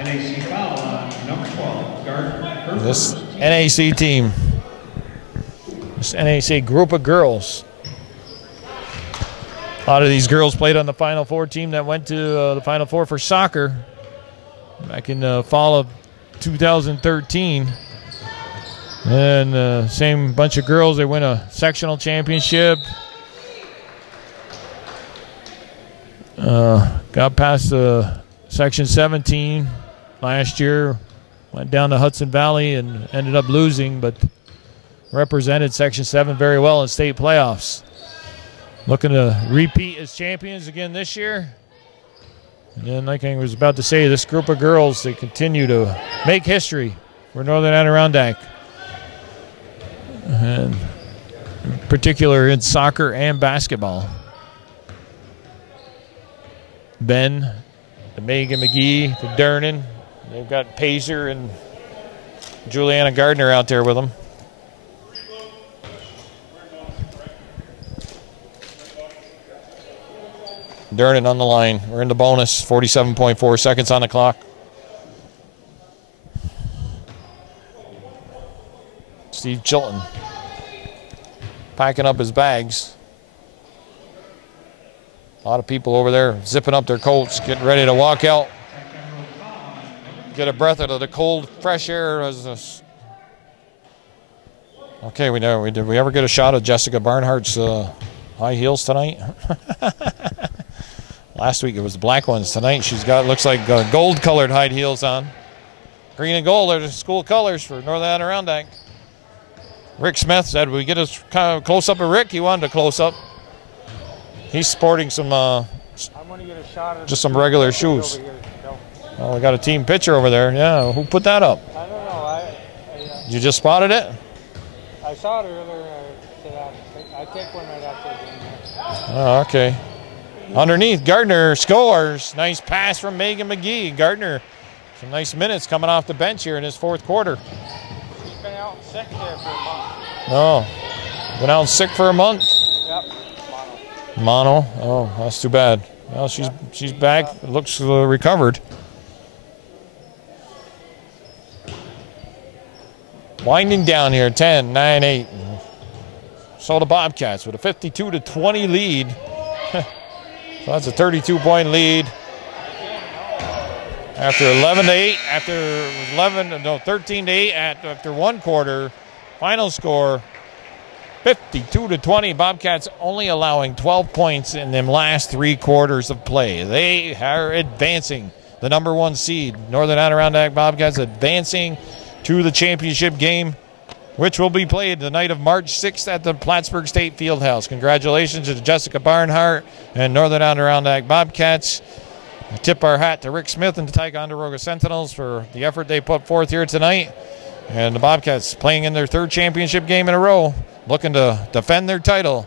NAC foul on number 12, Gardner. This NAC team, this NAC group of girls. A lot of these girls played on the Final Four team that went to the Final Four for soccer back in the fall of 2013. And same bunch of girls, they win a sectional championship. Got past Section 17 last year. Went down to Hudson Valley and ended up losing, but represented Section 7 very well in state playoffs. Looking to repeat as champions again this year. And like I was about to say, this group of girls, they continue to make history for Northern Adirondack. And in particular in soccer and basketball. Ben, to Megan McGee, to Dernan. They've got Pacer and Juliana Gardner out there with them. Dernan on the line. We're in the bonus. 47.4 seconds on the clock. Steve Chilton packing up his bags. A lot of people over there zipping up their coats, getting ready to walk out. Get a breath of the cold, fresh air. Okay, did we ever get a shot of Jessica Barnhart's high heels tonight? Last week it was the black ones. Tonight she's got, looks like gold-colored high heels on. Green and gold are the school colors for Northern Adirondack. Rick Smith said, we get a kind of close-up of Rick. He wanted a close-up. He's sporting some, I'm gonna get a shot of just some regular shoes. over here. No. Oh, we got a team picture over there. Yeah, who put that up? I don't know. You just spotted it? I saw it earlier. I take one right after the game. Oh, okay. Underneath, Gardner scores. Nice pass from Megan McGee. Gardner, some nice minutes coming off the bench here in his fourth quarter. He's been out sick there for a month. Oh, been out sick for a month? Yep. Mono. Oh, that's too bad. Well, she's back. Looks recovered. Winding down here, 10, 9, 8. So the Bobcats with a 52-20 lead. So that's a 32-point lead. After 11-8, after 13-8 after one quarter. Final score 52-20. Bobcats only allowing 12 points in them last 3 quarters of play. They are advancing. The number 1 seed, Northern Adirondack Bobcats, advancing to the championship game, which will be played the night of March 6th at the Plattsburgh State Fieldhouse. Congratulations to Jessica Barnhart and Northern Adirondack Bobcats. We tip our hat to Rick Smith and the Ticonderoga Sentinels for the effort they put forth here tonight. And the Bobcats playing in their 3rd championship game in a row, looking to defend their title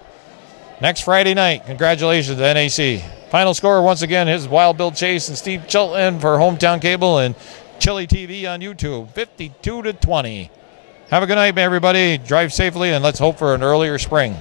next Friday night. Congratulations to NAC. Final score once again is Wild Bill Chase and Steve Chilton for Hometown Cable and Chili TV on YouTube. 52-20. Have a good night, everybody. Drive safely, and let's hope for an earlier spring.